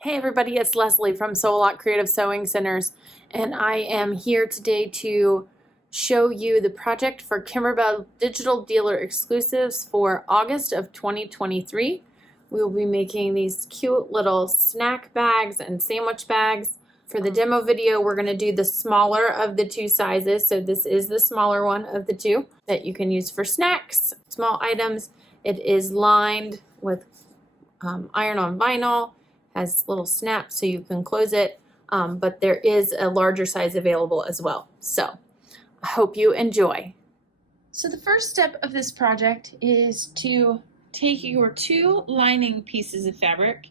Hey everybody, it's Leslie from Sew A Lot Creative Sewing Centers, and I am here today to show you the project for Kimberbell Digital Dealer Exclusives for August of 2023. We will be making these cute little snack bags and sandwich bags. For the demo video, we're going to do the smaller of the two sizes, so this is the smaller one of the two that you can use for snacks, small items. It is lined with iron-on vinyl. Has little snaps so you can close it, but there is a larger size available as well. So I hope you enjoy. So the first step of this project is to take your two lining pieces of fabric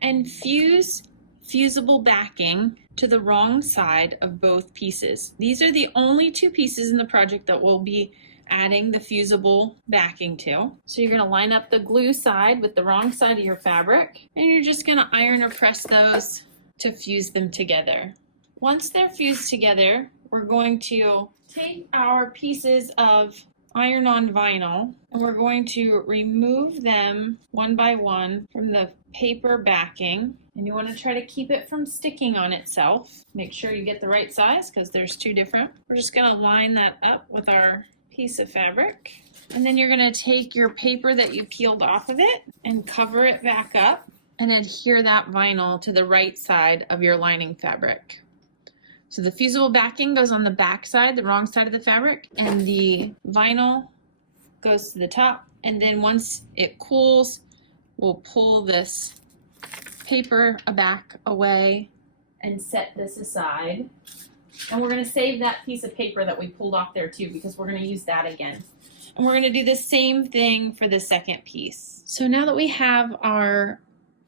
and fuse fusible backing to the wrong side of both pieces. These are the only two pieces in the project that we'll be adding the fusible backing to. So you're going to line up the glue side with the wrong side of your fabric, and you're just going to iron or press those to fuse them together. Once they're fused together, we're going to take our pieces of iron-on vinyl and we're going to remove them one by one from the paper backing, and you want to try to keep it from sticking on itself. Make sure you get the right size because there's two different. We're just going to line that up with our piece of fabric, and then you're going to take your paper that you peeled off of it and cover it back up and adhere that vinyl to the right side of your lining fabric. So the fusible backing goes on the back side, the wrong side of the fabric, and the vinyl goes to the top. And then once it cools, we'll pull this paper back away and set this aside. And we're going to save that piece of paper that we pulled off there too, because we're going to use that again. And we're going to do the same thing for the second piece. So now that we have our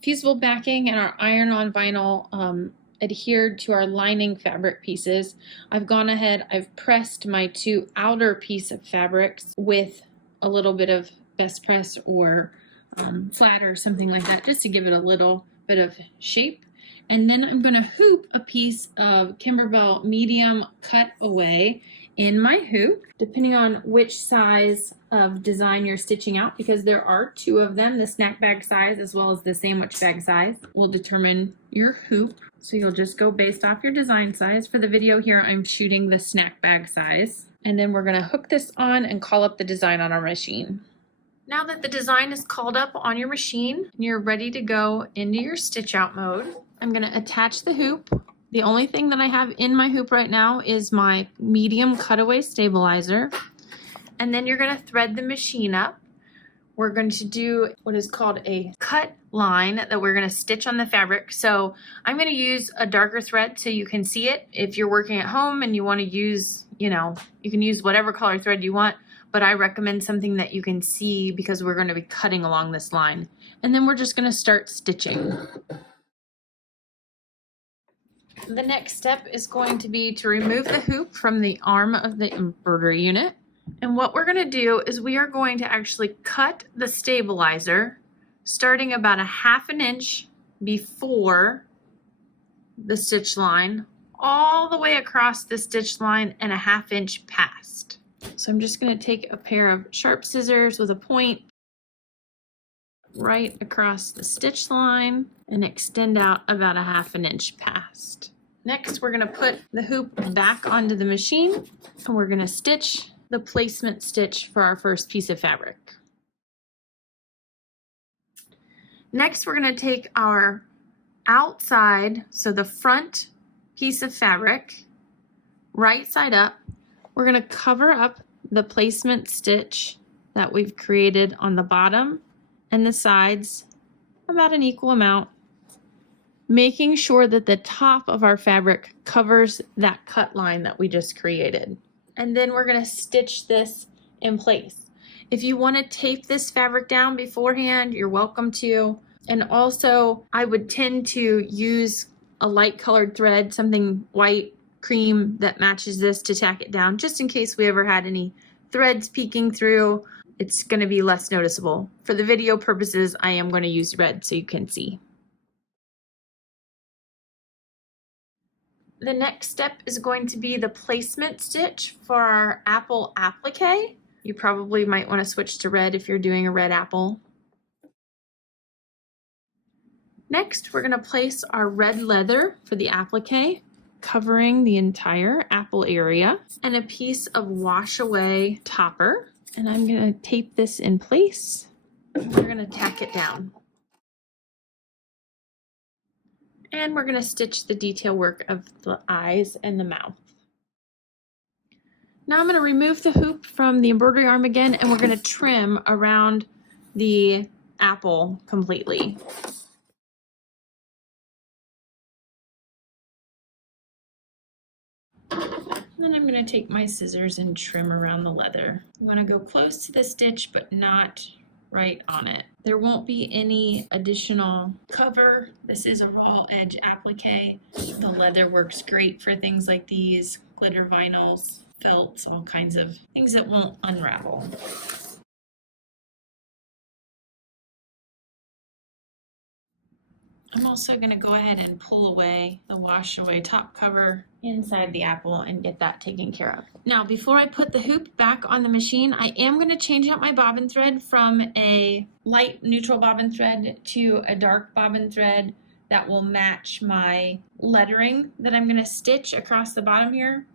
fusible backing and our iron-on vinyl adhered to our lining fabric pieces, I've gone ahead, I've pressed my two outer piece of fabrics with a little bit of best press or flat or something like that, just to give it a little bit of shape. And then I'm going to hoop a piece of Kimberbell medium cutaway in my hoop, depending on which size of design you're stitching out, because there are two of them. The snack bag size as well as the sandwich bag size will determine your hoop. So you'll just go based off your design size. For the video here, I'm shooting the snack bag size. And then we're going to hook this on and call up the design on our machine. Now that the design is called up on your machine and you're ready to go into your stitch out mode, I'm going to attach the hoop. The only thing that I have in my hoop right now is my medium cutaway stabilizer. And then you're going to thread the machine up. We're going to do what is called a cut line that we're going to stitch on the fabric. So I'm going to use a darker thread so you can see it. If you're working at home and you want to use, you can use whatever color thread you want, but I recommend something that you can see because we're going to be cutting along this line. And then we're just going to start stitching. The next step is going to be to remove the hoop from the arm of the embroidery unit. And what we're going to do is we are going to actually cut the stabilizer starting about 1/2 inch before the stitch line, all the way across the stitch line and 1/2 inch past. So I'm just going to take a pair of sharp scissors with a point right across the stitch line and extend out about 1/2 inch past. Next, we're going to put the hoop back onto the machine and we're going to stitch the placement stitch for our first piece of fabric. Next, we're going to take our outside, so the front piece of fabric, right side up. We're going to cover up the placement stitch that we've created on the bottom and the sides about an equal amount, making sure that the top of our fabric covers that cut line that we just created. And then we're going to stitch this in place. If you want to tape this fabric down beforehand, you're welcome to. And also, I would tend to use a light colored thread, something white, cream that matches this, to tack it down, just in case we ever had any threads peeking through. It's going to be less noticeable. For the video purposes, I am going to use red so you can see. The next step is going to be the placement stitch for our apple applique. You probably might want to switch to red if you're doing a red apple. Next, we're gonna place our red leather for the applique, covering the entire apple area, and a piece of wash away topper. And I'm gonna tape this in place. We're gonna tack it down. And we're gonna stitch the detail work of the eyes and the mouth. Now I'm gonna remove the hoop from the embroidery arm again, and we're gonna trim around the apple completely. Then I'm going to take my scissors and trim around the leather. I want to go close to the stitch, but not right on it. There won't be any additional cover. This is a raw edge applique. The leather works great for things like these, glitter vinyls, felts, all kinds of things that won't unravel. I'm also going to go ahead and pull away the wash away top cover inside the apple and get that taken care of. Now, before I put the hoop back on the machine, I am going to change out my bobbin thread from a light neutral bobbin thread to a dark bobbin thread that will match my lettering that I'm going to stitch across the bottom here.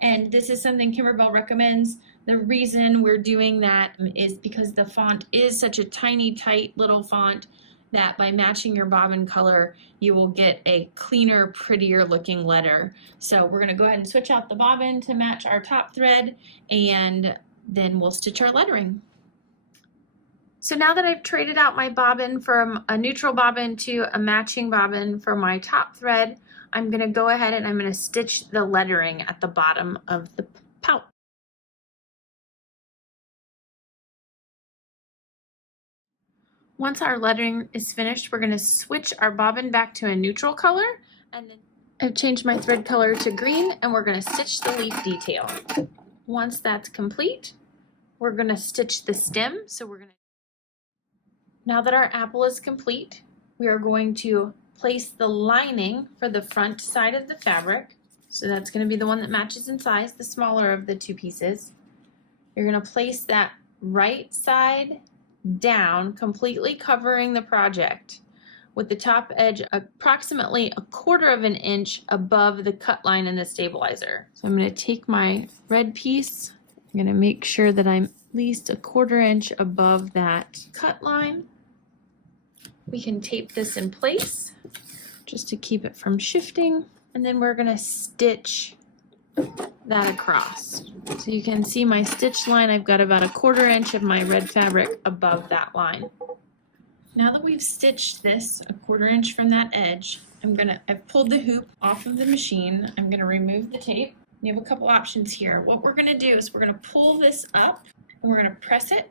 And this is something Kimberbell recommends. The reason we're doing that is because the font is such a tiny, tight little font that by matching your bobbin color, you will get a cleaner, prettier looking letter. So we're gonna go ahead and switch out the bobbin to match our top thread, and then we'll stitch our lettering. So now that I've traded out my bobbin from a neutral bobbin to a matching bobbin for my top thread, I'm gonna go ahead and I'm gonna stitch the lettering at the bottom of the pouch. Once our lettering is finished, we're going to switch our bobbin back to a neutral color, and then I've changed my thread color to green, and we're going to stitch the leaf detail. Once that's complete, we're going to stitch the stem. Now that our apple is complete, we are going to place the lining for the front side of the fabric. So that's going to be the one that matches in size, the smaller of the two pieces. You're going to place that right side down, completely covering the project, with the top edge approximately 1/4 of an inch above the cut line in the stabilizer. So I'm going to take my red piece, I'm going to make sure that I'm at least 1/4 inch above that cut line. We can tape this in place just to keep it from shifting, and then we're going to stitch that across. So you can see my stitch line, I've got about 1/4 inch of my red fabric above that line. Now that we've stitched this 1/4 inch from that edge, I've pulled the hoop off of the machine. I'm gonna remove the tape. You have a couple options here. What we're gonna do is we're gonna pull this up and we're gonna press it.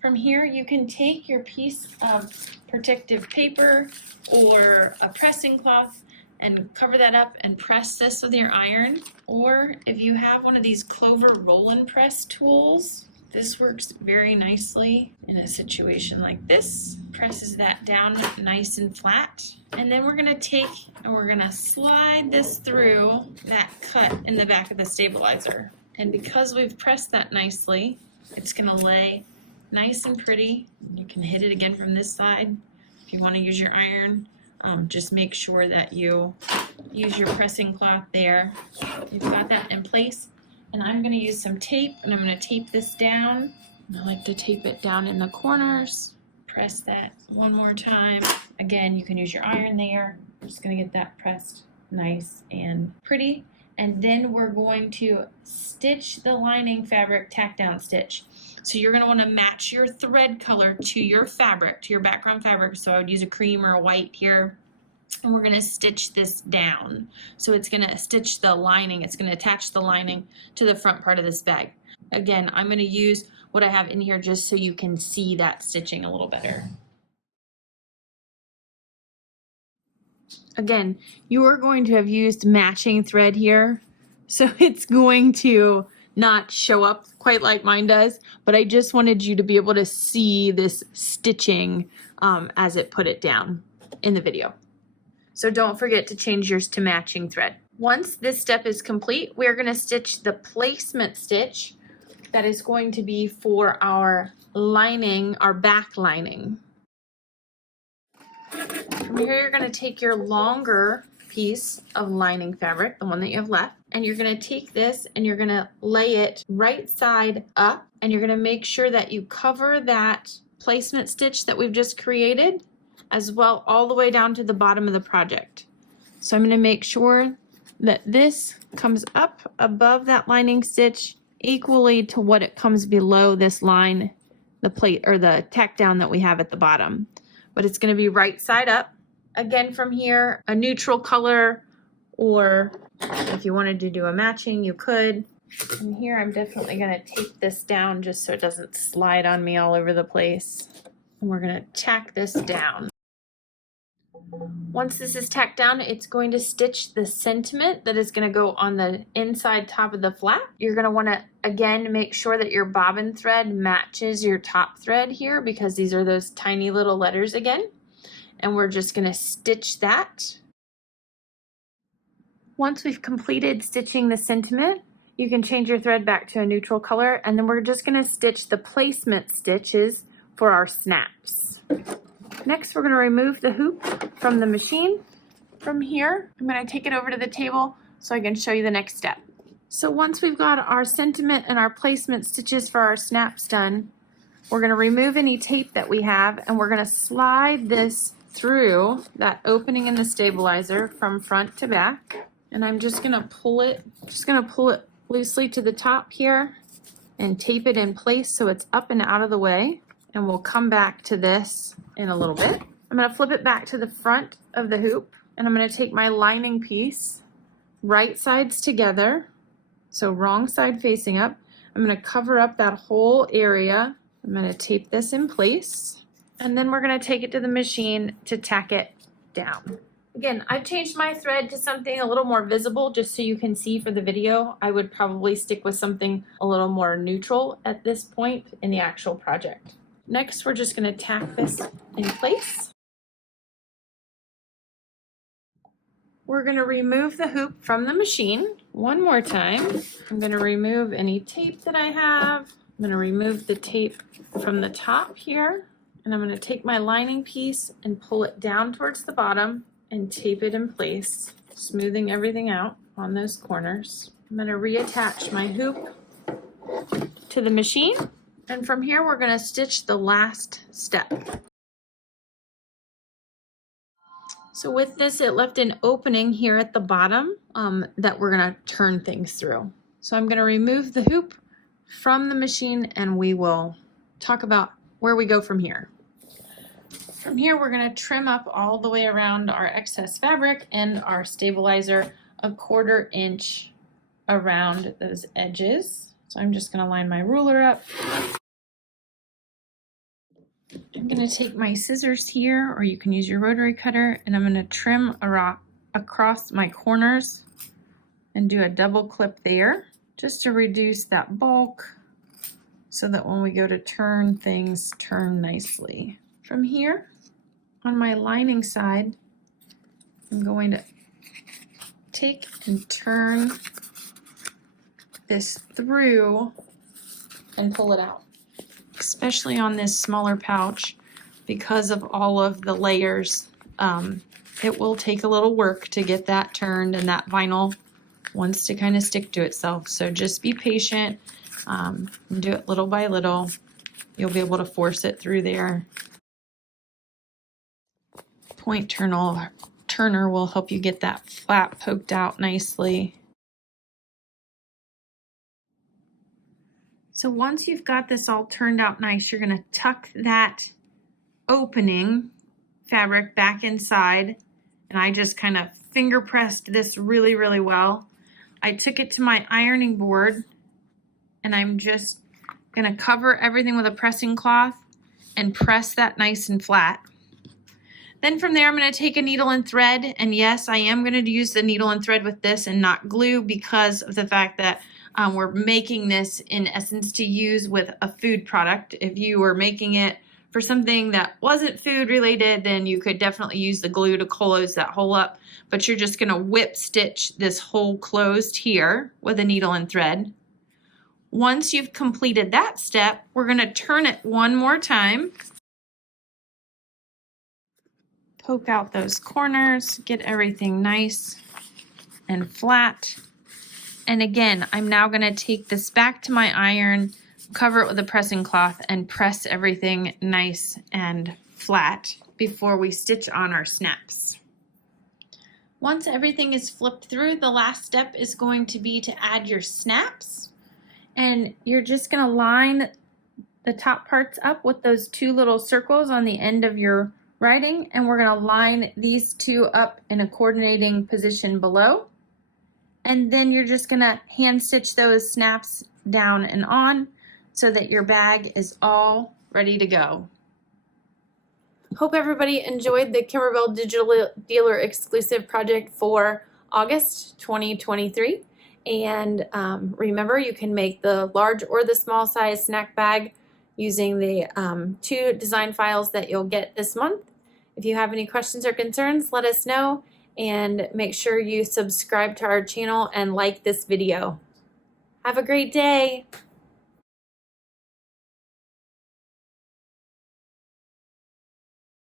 From here, you can take your piece of protective paper or a pressing cloth and cover that up and press this with your iron. Or if you have one of these Clover roll and press tools, this works very nicely in a situation like this. Presses that down nice and flat. And then we're gonna take and we're gonna slide this through that cut in the back of the stabilizer. And because we've pressed that nicely, it's gonna lay nice and pretty. You can hit it again from this side if you want to use your iron. Just make sure that you use your pressing cloth there. You've got that in place, and I'm going to use some tape, and I'm going to tape this down. And I like to tape it down in the corners. Press that one more time. Again, you can use your iron there. I'm just going to get that pressed nice and pretty. And then we're going to stitch the lining fabric tack down stitch. So you're going to want to match your thread color to your fabric, to your background fabric. So I would use a cream or a white here. And we're going to stitch this down. So it's going to stitch the lining. It's going to attach the lining to the front part of this bag. Again, I'm going to use what I have in here just so you can see that stitching a little better. Again, you are going to have used matching thread here. So it's going to not show up quite like mine does, but I just wanted you to be able to see this stitching as it put it down in the video. So don't forget to change yours to matching thread. Once this step is complete, we're going to stitch the placement stitch that is going to be for our lining, our back lining. From here, you're gonna take your longer piece of lining fabric, the one that you have left, and you're gonna take this and you're gonna lay it right side up, and you're gonna make sure that you cover that placement stitch that we've just created as well all the way down to the bottom of the project. So I'm gonna make sure that this comes up above that lining stitch equally to what it comes below this line, the plate or the tack down that we have at the bottom. But it's gonna be right side up. Again, from here, a neutral color, or if you wanted to do a matching, you could. And here I'm definitely gonna tape this down just so it doesn't slide on me all over the place. And we're gonna tack this down. Once this is tacked down, it's going to stitch the sentiment that is going to go on the inside top of the flap. You're going to want to, again, make sure that your bobbin thread matches your top thread here, because these are those tiny little letters again. And we're just going to stitch that. Once we've completed stitching the sentiment, you can change your thread back to a neutral color, and then we're just going to stitch the placement stitches for our snaps. Next, we're going to remove the hoop from the machine. From here, I'm going to take it over to the table so I can show you the next step. So once we've got our sentiment and our placement stitches for our snaps done, we're going to remove any tape that we have, and we're going to slide this through that opening in the stabilizer from front to back. And I'm just going to pull it loosely to the top here and tape it in place so it's up and out of the way. And we'll come back to this in a little bit. I'm going to flip it back to the front of the hoop, and I'm going to take my lining piece, right sides together, so wrong side facing up. I'm going to cover up that whole area. I'm going to tape this in place, and then we're going to take it to the machine to tack it down. Again, I've changed my thread to something a little more visible just so you can see for the video. I would probably stick with something a little more neutral at this point in the actual project. Next, we're just going to tack this in place. We're going to remove the hoop from the machine one more time. I'm going to remove any tape that I have. I'm going to remove the tape from the top here, and I'm going to take my lining piece and pull it down towards the bottom and tape it in place, smoothing everything out on those corners. I'm going to reattach my hoop to the machine. And from here, we're going to stitch the last step. So with this, it left an opening here at the bottom that we're going to turn things through. So I'm going to remove the hoop from the machine, and we will talk about where we go from here. From here, we're going to trim up all the way around our excess fabric and our stabilizer 1/4 inch around those edges. So I'm just going to line my ruler up. I'm going to take my scissors here, or you can use your rotary cutter, and I'm going to trim across my corners and do a double clip there just to reduce that bulk so that when we go to turn, things turn nicely. From here, on my lining side, I'm going to take and turn this through and pull it out, especially on this smaller pouch because of all of the layers. It will take a little work to get that turned, and that vinyl wants to kind of stick to itself. So just be patient and do it little by little. You'll be able to force it through there. Point turner will help you get that flap poked out nicely. So once you've got this all turned out nice, you're going to tuck that opening fabric back inside. And I just kind of finger pressed this really, really well. I took it to my ironing board, and I'm just going to cover everything with a pressing cloth and press that nice and flat. Then from there, I'm going to take a needle and thread. And yes, I am going to use the needle and thread with this and not glue, because of the fact that we're making this in essence to use with a food product. If you were making it for something that wasn't food related, then you could definitely use the glue to close that hole up. But you're just going to whip stitch this hole closed here with a needle and thread. Once you've completed that step, we're going to turn it one more time, poke out those corners, get everything nice and flat. And again, I'm now going to take this back to my iron, cover it with a pressing cloth, and press everything nice and flat before we stitch on our snaps. Once everything is flipped through, the last step is going to be to add your snaps. And you're just going to line the top parts up with those two little circles on the end of your writing, and we're going to line these two up in a coordinating position below. And then you're just going to hand stitch those snaps down and on so that your bag is all ready to go. Hope everybody enjoyed the Kimberbell Digital Dealer exclusive project for August 2023. And remember, you can make the large or the small size snack bag using the 2 design files that you'll get this month. If you have any questions or concerns, let us know. And make sure you subscribe to our channel and like this video. Have a great day.